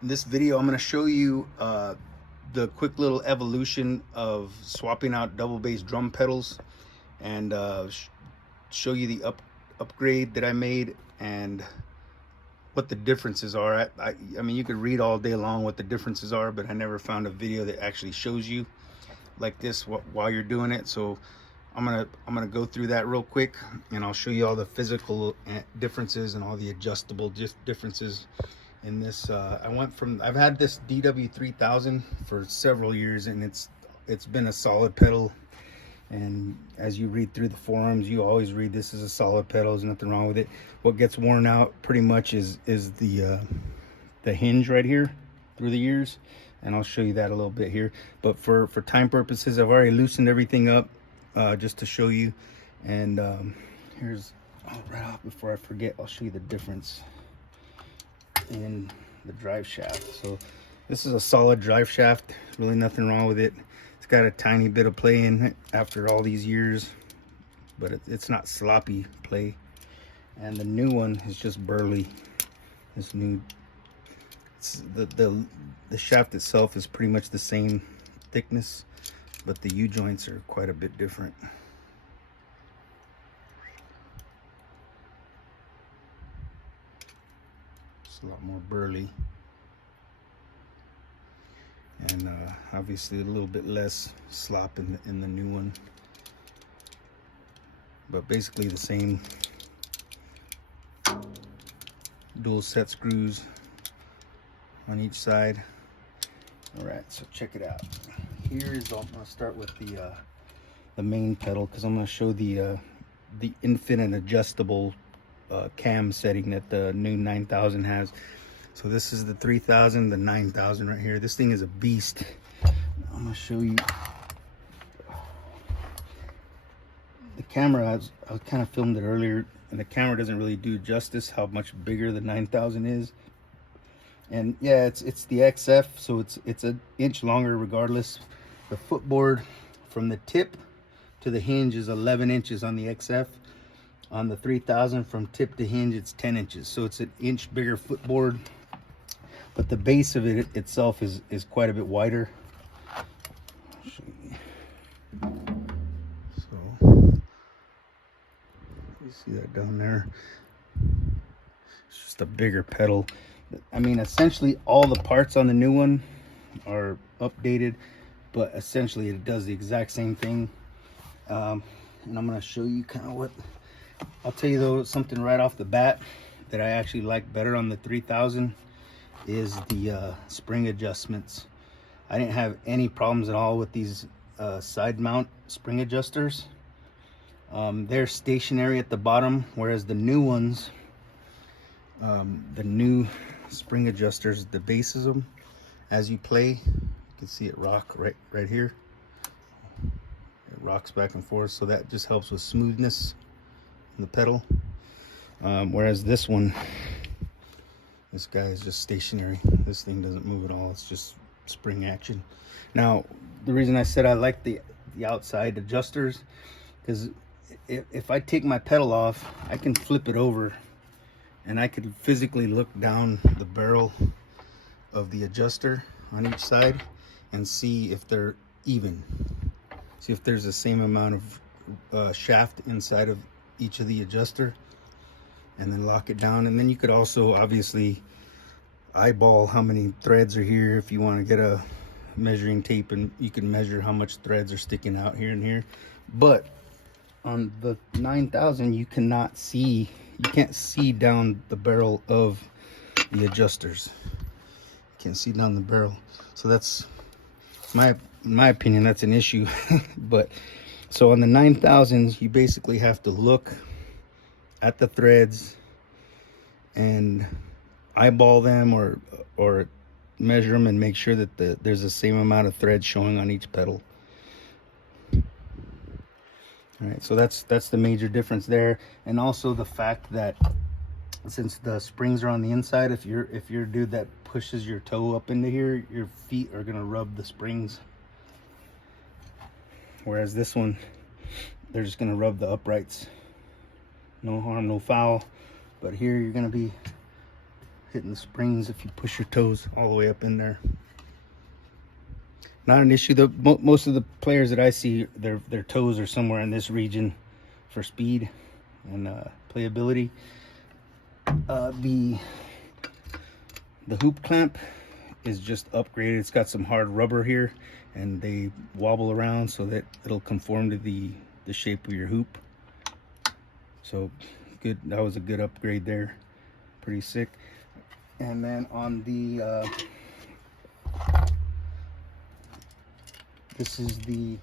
In this video, I'm going to show you the quick little evolution of swapping out double bass drum pedals, and show you the upgrade that I made and what the differences are. I mean, you could read all day long what the differences are, but I never found a video that actually shows you like this while you're doing it. So I'm gonna go through that real quick, and I'll show you all the physical differences and all the adjustable differences in this. I've had this DW3000 for several years, and it's been a solid pedal. And as you read through the forums, you always read this is a solid pedal. There's nothing wrong with it. What gets worn out pretty much is the hinge right here through the years, and I'll show you that a little bit here. But for time purposes, I've already loosened everything up just to show you. And here's, right off before I forget, I'll show you the difference in the drive shaft. So this is a solid drive shaft, really nothing wrong with it. It's got a tiny bit of play in it after all these years, but it's not sloppy play. And the new one is just burly. This new, the shaft itself is pretty much the same thickness, but the U-joints are quite a bit different. It's a lot more burly, and obviously a little bit less slop in the new one, but basically the same. Dual set screws on each side. All right, so check it out. Here is, I'm gonna start with the main pedal, because I'm gonna show the infinite adjustable cam setting that the new 9000 has. So this is the 3000, the 9000 right here. This thing is a beast. I'm gonna show you the camera. I kind of filmed it earlier, and the camera doesn't really do justice how much bigger the 9000 is. And yeah, it's the XF, so it's an inch longer regardless. The footboard from the tip to the hinge is 11 inches on the XF. On the 3000, from tip to hinge, it's 10 inches. So it's an inch bigger footboard, but the base of it itself is quite a bit wider. So you see that down there? It's just a bigger pedal. I mean, essentially all the parts on the new one are updated, but essentially it does the exact same thing. And I'm going to show you kind of what. I'll tell you though, something right off the bat that I actually like better on the 3000 is the spring adjustments. I didn't have any problems at all with these side mount spring adjusters. They're stationary at the bottom, whereas the new ones, the new spring adjusters, the bases of them, as you play, you can see it rock right here. It rocks back and forth, so that just helps with smoothness in the pedal. Whereas this one, this guy is just stationary. This thing doesn't move at all. It's just spring action. Now, the reason I said I like the outside adjusters, because if I take my pedal off, I can flip it over, and I could physically look down the barrel of the adjuster on each side and see if they're even. See if there's the same amount of shaft inside of each of the adjuster, and then lock it down. And then you could also obviously eyeball how many threads are here if you want to get a measuring tape, and you can measure how much threads are sticking out here and here. But on the 9000, you cannot see, you can't see down the barrel of the adjusters. You can't see down the barrel. So that's in my opinion, that's an issue. But so on the 9000s, you basically have to look at the threads and eyeball them, or measure them and make sure that there's the same amount of threads showing on each pedal. All right, so that's the major difference there. And also the fact that since the springs are on the inside, if you're a dude that pushes your toe up into here, your feet are gonna rub the springs. Whereas this one, they're just gonna rub the uprights. No harm, no foul. But here you're gonna be hitting the springs if you push your toes all the way up in there. Not an issue. Most of the players that I see, their toes are somewhere in this region for speed and playability. The hoop clamp is just upgraded. It's got some hard rubber here, and they wobble around so that it'll conform to the shape of your hoop. So good. That was a good upgrade there. Pretty sick. And then on the this is the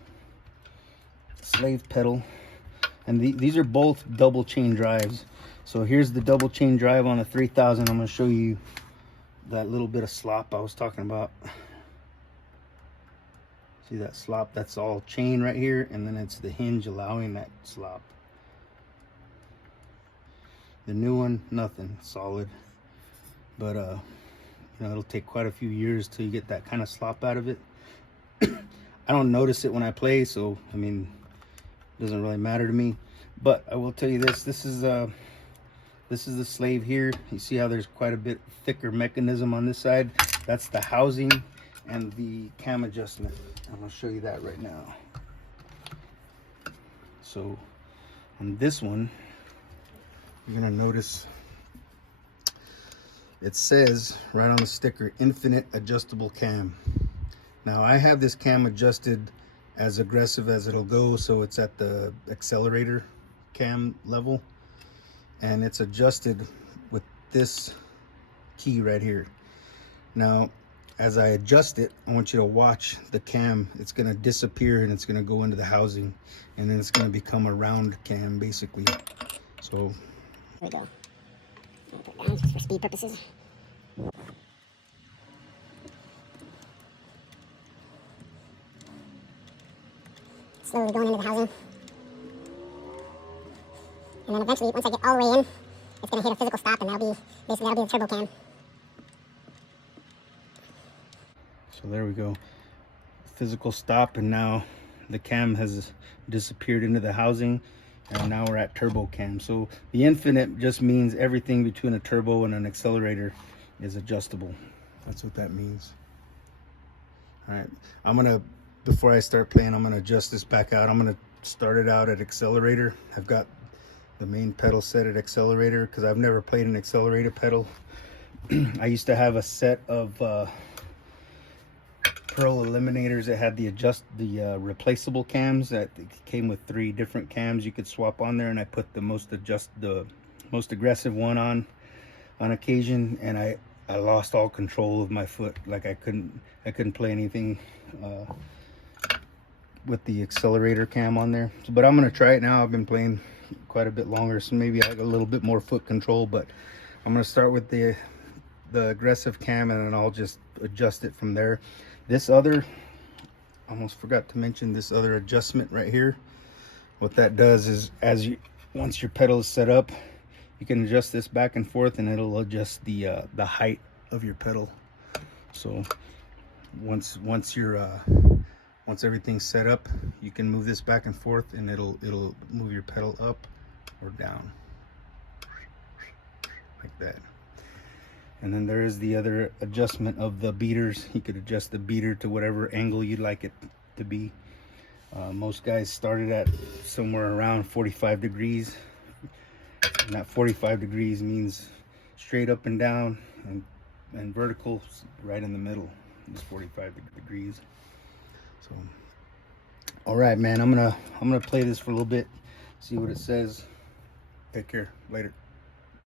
slave pedal, and these are both double chain drives. So here's the double chain drive on the 3000. I'm going to show you that little bit of slop I was talking about. See that slop? That's all chain right here, and then it's the hinge allowing that slop. The new one, nothing, solid. But you know, it'll take quite a few years till you get that kind of slop out of it. I don't notice it when I play, so I mean, it doesn't really matter to me. But I will tell you this: this is the slave here. You see how there's quite a bit thicker mechanism on this side? That's the housing and the cam adjustment. I'm gonna show you that right now. So on this one, you're gonna notice it says right on the sticker, infinite adjustable cam. Now I have this cam adjusted as aggressive as it'll go, so it's at the accelerator cam level, and it's adjusted with this key right here. Now as I adjust it, I want you to watch the cam. It's going to disappear and it's going to go into the housing, and then it's going to become a round cam basically. So here we go. Put it down just for speed purposes. Slowly going into the housing. And then eventually, once I get all the way in, it's going to hit a physical stop, and that'll be the turbo cam. So there we go, physical stop, and now the cam has disappeared into the housing, and now we're at turbo cam. So the infinite just means everything between a turbo and an accelerator is adjustable. That's what that means. All right, before I start playing, I'm gonna adjust this back out. I'm gonna start it out at accelerator. I've got the main pedal set at accelerator because I've never played an accelerator pedal. I used to have a set of Pearl eliminators that had the replaceable cams that came with 3 different cams you could swap on there, and I put the most aggressive one on occasion, and I lost all control of my foot. Like I couldn't play anything with the accelerator cam on there. But I'm gonna try it now. I've been playing quite a bit longer, so maybe I got a little bit more foot control. But I'm gonna start with the aggressive cam, and then I'll just adjust it from there. This other, almost forgot to mention this other adjustment right here. What that does is, once your pedal is set up, you can adjust this back and forth, and it'll adjust the height of your pedal. So once everything's set up, you can move this back and forth, and it'll move your pedal up or down like that. And then there is the other adjustment of the beaters. You could adjust the beater to whatever angle you'd like it to be. Most guys started at somewhere around 45 degrees. And that 45 degrees means straight up and down, and vertical right in the middle is 45 degrees. So, all right, man, I'm gonna play this for a little bit, see what it says. Take care. Later.